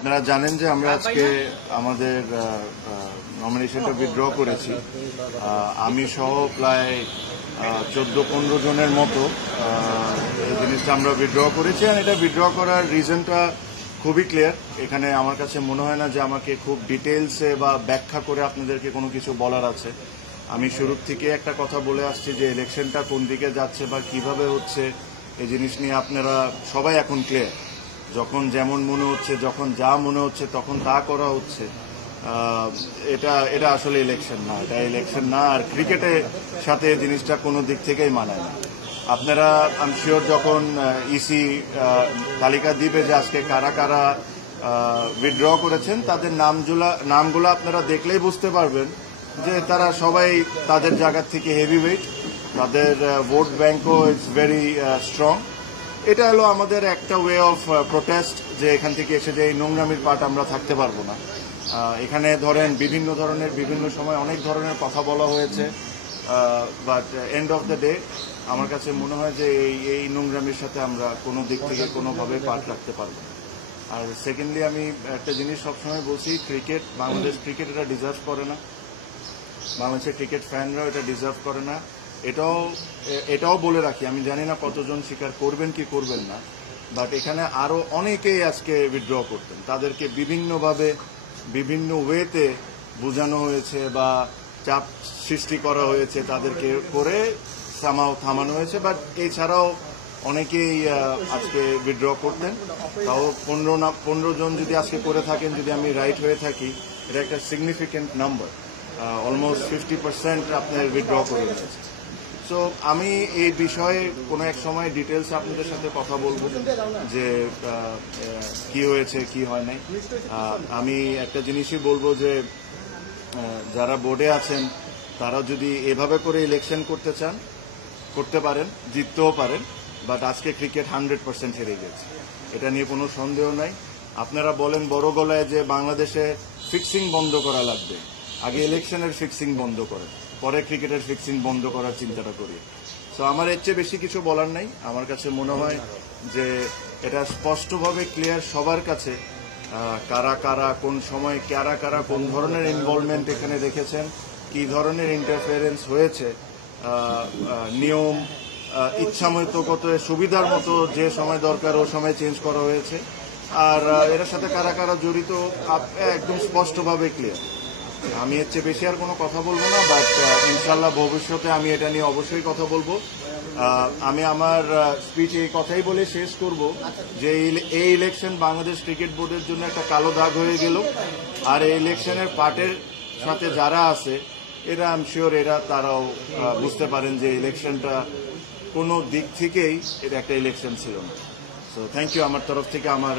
আপনারা জানেন যে আমরা আজকে আমাদের নমিনেশনটা উইথড্র করেছি। আমি সহ প্রায় 14-15 জনের মতো এই জিনিসটা আমরা উইথড্র করেছি। আর এটা উইথড্র করার রিজনটা খুবই ক্লিয়ার। এখানে আমার কাছে মনে হয় না যে আমাকে খুব ডিটেলসে বা ব্যাখ্যা করে আপনাদেরকে কোনো কিছু বলার আছে। আমি শুরুর থেকে একটা কথা বলে আসছি যে ইলেকশনটা কোন দিকে যাচ্ছে বা কিভাবে হচ্ছে এই জিনিস নিয়ে আপনারা সবাই এখন ক্লিয়ার। যখন যেমন মনে হচ্ছে, যখন যা মনে হচ্ছে তখন তা করা হচ্ছে। এটা আসলে ইলেকশন না, এটা ইলেকশন না। আর ক্রিকেটের সাথে জিনিসটা কোনো দিক থেকেই মানায় না। আপনারা আই এম শিওর যখন ইসি তালিকা দিবে যে আজকে কারা কারা উইথড্র করেছেন, তাদের নামগুলো আপনারা দেখলেই বুঝতে পারবেন যে তারা সবাই তাদের জায়গা থেকে হেভি ওয়েট, তাদের ভোট ব্যাংকও ইটস ভেরি স্ট্রং। এটা হলো আমাদের একটা ওয়ে অফ প্রোটেস্ট, যে এখান থেকে এসে যে এই নোংরামির পার্ট আমরা থাকতে পারবো না। এখানে ধরেন বিভিন্ন ধরনের বিভিন্ন সময় অনেক ধরনের কথা বলা হয়েছে, but end of the day আমার কাছে মনে হয় যে এই নোংরামির সাথে আমরা কোনো দিক থেকে কোনোভাবে পার্ট রাখতে পারবো। আর সেকেন্ডলি আমি একটা জিনিস সবসময় বলছি, ক্রিকেট, বাংলাদেশ ক্রিকেট এটা ডিজার্ভ করে না, বাংলাদেশের ক্রিকেট ফ্যানরাও এটা ডিজার্ভ করে না। এটাও বলে রাখি, আমি জানি না কতজন স্বীকার করবেন কি করবেন না, বাট এখানে আরো অনেকেই আজকে উইথড্র করতেন। তাদেরকে বিভিন্নভাবে বিভিন্ন ওয়েতে বোঝানো হয়েছে বা চাপ সৃষ্টি করা হয়েছে, তাদেরকে করে থামানো হয়েছে। বাট এছাড়াও অনেকেই আজকে উইথড্র করতেন। তাও 15 জন যদি আজকে করে থাকেন, যদি আমি রাইট হয়ে থাকি, এটা একটা সিগনিফিকেন্ট নাম্বার। অলমোস্ট 50% আপনার উইথড্র করে নিয়েছে। সো আমি এই বিষয়ে কোনো এক সময় ডিটেলস আপনাদের সাথে কথা বলবো যে কি হয়েছে কি হয় নাই। আমি একটা জিনিসই বলবো যে যারা বোর্ডে আছেন তারা যদি এভাবে করে ইলেকশন করতে চান করতে পারেন, জিততেও পারেন। বাট আজকে ক্রিকেট 100% হেরে গেছে, এটা নিয়ে কোনো সন্দেহ নাই। আপনারা বলেন বড় গলায় যে বাংলাদেশে ফিক্সিং বন্ধ করা লাগবে, আগে ইলেকশনের ফিক্সিং বন্ধ করেন, পরে ক্রিকেটের ফিক্সিং বন্ধ করার চিন্তাটা করি। তো আমার এর চেয়ে বেশি কিছু বলার নাই। আমার কাছে মনে হয় যে এটা স্পষ্টভাবে ক্লিয়ার সবার কাছে, কারা কারা কোন সময় কারা কারা কোন ধরনের ইনভলভমেন্ট এখানে দেখেছেন, কি ধরনের ইন্টারফারেন্স হয়েছে। নিয়ম ইচ্ছামতো কত সুবিধার মতো যে সময় দরকার ও সময় চেঞ্জ করা হয়েছে। আর এর সাথে কারা কারা জড়িত একদম স্পষ্টভাবে ক্লিয়ার। আমি এর চেয়ে বেশি আর কোনো কথা বলবো না, বাট ইনশাল্লাহ ভবিষ্যতে আমি এটা নিয়ে অবশ্যই কথা বলবো। আমি আমার স্পিচ এই কথাই বলে শেষ করব যে এই ইলেকশন বাংলাদেশ ক্রিকেট বোর্ডের জন্য একটা কালো দাগ হয়ে গেল। আর এই ইলেকশনের পার্টের সাথে যারা আছে এরা আই এম শিওর তারাও বুঝতে পারেন যে ইলেকশনটা কোনো দিক থেকেই এটা একটা ইলেকশন ছিল না। সো থ্যাংক ইউ আমার তরফ থেকে আমার